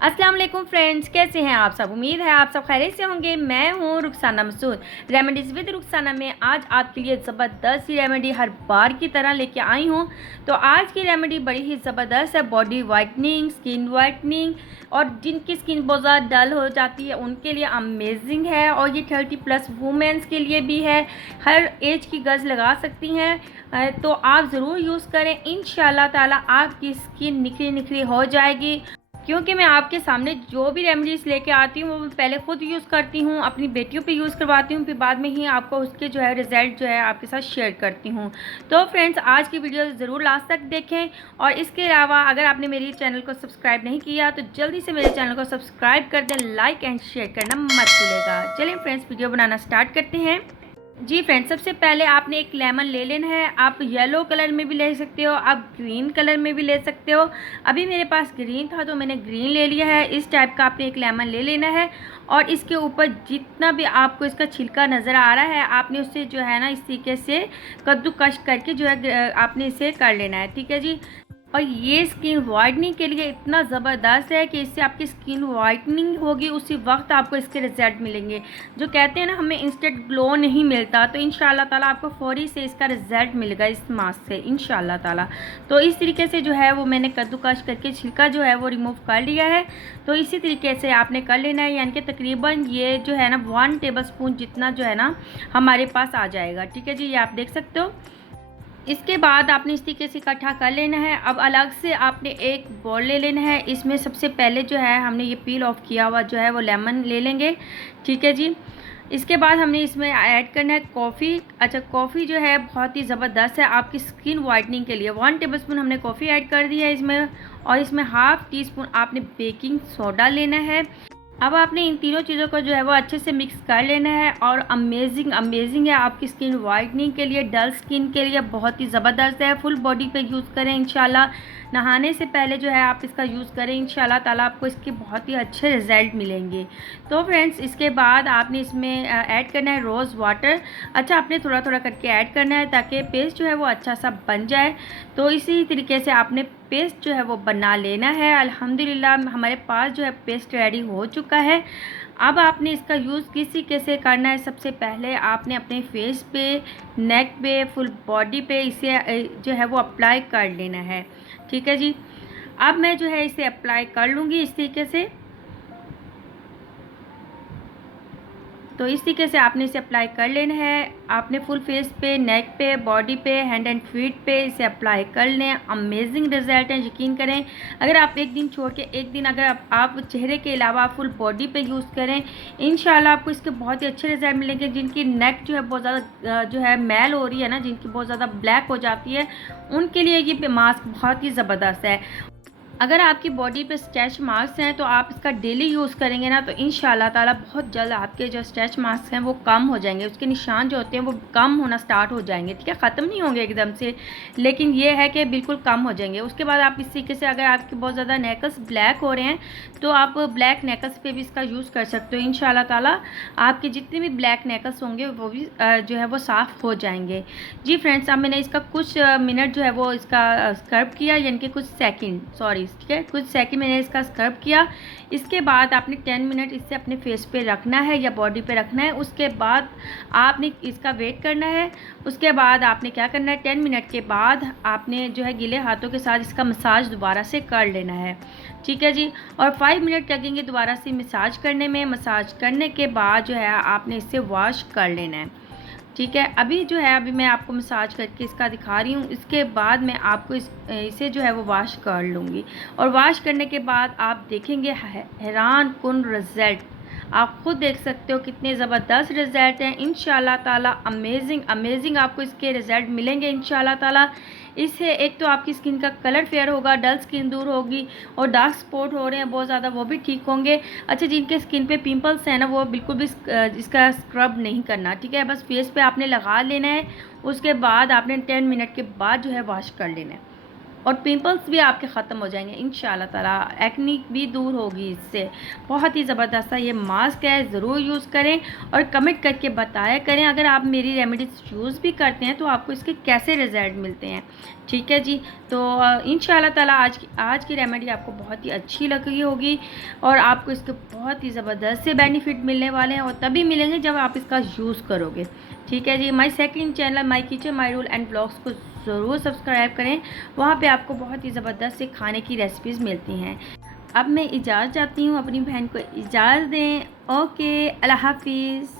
अस्सलाम वालेकुम फ्रेंड्स, कैसे हैं आप सब। उम्मीद है आप सब खैरियत से होंगे। मैं हूं रुखसाना मसूद, रेमेडीज़ विद रुखसाना में आज आपके लिए ज़बरदस्त सी रेमेडी हर बार की तरह लेके आई हूं। तो आज की रेमेडी बड़ी ही ज़बरदस्त है, बॉडी वाइटनिंग, स्किन वाइटनिंग, और जिनकी स्किन बहुत ज़्यादा डल हो जाती है उनके लिए अमेजिंग है। और ये 30+ वुमेंस के लिए भी है, हर एज की गर्ल्स लगा सकती हैं। तो आप ज़रूर यूज़ करें, इंशाल्लाह ताला आपकी स्किन निखरी निखरी हो जाएगी। क्योंकि मैं आपके सामने जो भी रेमेडीज़ लेके आती हूँ वो मैं पहले ख़ुद यूज़ करती हूँ, अपनी बेटियों पे यूज़ करवाती हूँ, फिर बाद में ही आपको उसके जो है रिज़ल्ट जो है आपके साथ शेयर करती हूँ। तो फ्रेंड्स, आज की वीडियो ज़रूर लास्ट तक देखें। और इसके अलावा अगर आपने मेरी चैनल को सब्सक्राइब नहीं किया तो जल्दी से मेरे चैनल को सब्सक्राइब कर दें, लाइक एंड शेयर करना मत भूलिएगा। चलिए फ्रेंड्स, वीडियो बनाना स्टार्ट करते हैं। जी फ्रेंड्स, सबसे पहले आपने एक लेमन ले लेना है। आप येलो कलर में भी ले सकते हो, आप ग्रीन कलर में भी ले सकते हो। अभी मेरे पास ग्रीन था तो मैंने ग्रीन ले लिया है। इस टाइप का आपने एक लेमन ले लेना है और इसके ऊपर जितना भी आपको इसका छिलका नज़र आ रहा है आपने उससे जो है ना इस तरीके से कद्दूकश करके जो है आपने इसे कर लेना है। ठीक है जी। और ये स्किन वाइटनिंग के लिए इतना ज़बरदस्त है कि इससे आपकी स्किन वाइटनिंग होगी, उसी वक्त आपको इसके रिजल्ट मिलेंगे। जो कहते हैं ना हमें इंस्टेंट ग्लो नहीं मिलता, तो इंशाल्लाह ताला आपको फौरी से इसका रिजल्ट मिलेगा इस मास्क से इंशाल्लाह ताला। तो इस तरीके से जो है वो मैंने कद्दूकश करके छिलका जो है वो रिमूव कर लिया है। तो इसी तरीके से आपने कर लेना है, यानी कि तकरीबन ये जो है ना 1 टेबल स्पून जितना जो है ना हमारे पास आ जाएगा। ठीक है जी, ये आप देख सकते हो। इसके बाद आपने इस तरीके से इकट्ठा कर लेना है। अब अलग से आपने एक बॉल ले लेना है। इसमें सबसे पहले जो है हमने ये पील ऑफ किया हुआ जो है वो लेमन ले लेंगे। ठीक है जी। इसके बाद हमने इसमें ऐड करना है कॉफ़ी। अच्छा, कॉफ़ी जो है बहुत ही ज़बरदस्त है आपकी स्किन वाइटनिंग के लिए। 1 टेबल स्पून हमने कॉफ़ी ऐड कर दी है इसमें, और इसमें हाफ़ टी स्पून आपने बेकिंग सोडा लेना है। अब आपने इन तीनों चीज़ों को जो है वो अच्छे से मिक्स कर लेना है। और अमेजिंग है आपकी स्किन वाइटनिंग के लिए, डल स्किन के लिए बहुत ही ज़बरदस्त है। फुल बॉडी पे यूज़ करें इंशाल्लाह। नहाने से पहले जो है आप इसका यूज़ करें, इंशाल्लाह ताला आपको इसके बहुत ही अच्छे रिज़ल्ट मिलेंगे। तो फ्रेंड्स, इसके बाद आपने इसमें ऐड करना है रोज़ वाटर। अच्छा, आपने थोड़ा थोड़ा करके ऐड करना है ताकि पेस्ट जो है वो अच्छा सा बन जाए। तो इसी तरीके से आपने पेस्ट जो है वो बना लेना है। अल्हम्दुलिल्लाह हमारे पास जो है पेस्ट रेडी हो चुका है। अब आपने इसका यूज़ किसी कैसे करना है, सबसे पहले आपने अपने फेस पे, नेक पे, फुल बॉडी पे इसे जो है वो अप्लाई कर लेना है। ठीक है जी। अब मैं जो है इसे अप्लाई कर लूँगी इस तरीके से। तो इस तरीके से आपने इसे अप्लाई कर लेना है। आपने फुल फेस पे, नेक पे, बॉडी पे, हैंड एंड फीट पे इसे अप्लाई कर लें। अमेजिंग रिजल्ट है, यकीन करें। अगर आप एक दिन छोड़ के एक दिन अगर आप चेहरे के अलावा फुल बॉडी पे यूज़ करें, इंशाल्लाह आपको इसके बहुत ही अच्छे रिजल्ट मिलेंगे। जिनकी नेक जो है बहुत ज़्यादा जो है मैल हो रही है ना, जिनकी बहुत ज़्यादा ब्लैक हो जाती है, उनके लिए ये मास्क बहुत ही ज़बरदस्त है। अगर आपकी बॉडी पे स्ट्रेच मार्क्स हैं तो आप इसका डेली यूज़ करेंगे ना तो इंशाल्लाह ताला बहुत जल्द आपके जो स्ट्रेच मार्क्स हैं वो कम हो जाएंगे। उसके निशान जो होते हैं वो कम होना स्टार्ट हो जाएंगे। ठीक है, ख़त्म नहीं होंगे एकदम से, लेकिन ये है कि बिल्कुल कम हो जाएंगे। उसके बाद आप इस तरीके से अगर आपके बहुत ज़्यादा नेकल्स ब्लैक हो रहे हैं तो आप ब्लैक नेकल्स पे भी इसका यूज़ कर सकते हो। इंशाल्लाह ताला आपके जितने भी ब्लैक नेकल्स होंगे वो भी जो है वो साफ़ हो जाएंगे। जी फ्रेंड्स, अब मैंने इसका कुछ मिनट जो है वो इसका स्क्रब किया, यानी कि कुछ सेकेंड, सॉरी, ठीक है, कुछ सेकंड मैंने इसका स्क्रब किया। इसके बाद आपने 10 मिनट इसे अपने फेस पे रखना है या बॉडी पे रखना है। उसके बाद आपने इसका वेट करना है। उसके बाद आपने क्या करना है, 10 मिनट के बाद आपने जो है गीले हाथों के साथ इसका मसाज दोबारा से कर लेना है। ठीक है जी। और 5 मिनट लगेंगे दोबारा से मसाज करने में। मसाज करने के बाद जो है आपने इसे वॉश कर लेना है। ठीक है, अभी जो है अभी मैं आपको मसाज करके इसका दिखा रही हूँ। इसके बाद मैं आपको इसे जो है वो वॉश कर लूँगी। और वॉश करने के बाद आप देखेंगे हैरान कुन रिज़ल्ट। आप खुद देख सकते हो कितने ज़बरदस्त रिज़ल्ट हैं। इंशाल्लाह ताला अमेजिंग आपको इसके रिज़ल्ट मिलेंगे इंशाल्लाह ताला। इससे एक तो आपकी स्किन का कलर फेयर होगा, डल स्किन दूर होगी, और डार्क स्पॉट हो रहे हैं बहुत ज़्यादा वो भी ठीक होंगे। अच्छा, जिनके स्किन पे पिंपल्स हैं ना वो बिल्कुल भी इसका स्क्रब नहीं करना। ठीक है, बस फेस पे आपने लगा लेना है। उसके बाद आपने 10 मिनट के बाद जो है वॉश कर लेना है। और पिंपल्स भी आपके ख़त्म हो जाएंगे इंशाल्लाह ताला। एक्ने भी दूर होगी इससे। बहुत ही ज़बरदस्त ये मास्क है, ज़रूर यूज़ करें और कमेंट करके बताया करें अगर आप मेरी रेमेडीज़ यूज़ भी करते हैं तो आपको इसके कैसे रिज़ल्ट मिलते हैं। ठीक है जी। तो इंशाल्लाह ताला आज की रेमेडी आपको बहुत ही अच्छी लगी होगी और आपको इसके बहुत ही ज़बरदस्त से बेनिफिट मिलने वाले हैं और तभी मिलेंगे जब आप इसका यूज़ करोगे। ठीक है जी। My second channel my kitchen my rule and blogs को ज़रूर सब्सक्राइब करें। वहाँ पे आपको बहुत ही ज़बरदस्त से खाने की रेसिपीज़ मिलती हैं। अब मैं इजाज़त चाहती हूँ, अपनी बहन को इजाज़त दें। ओके, अल्लाह हाफिज़।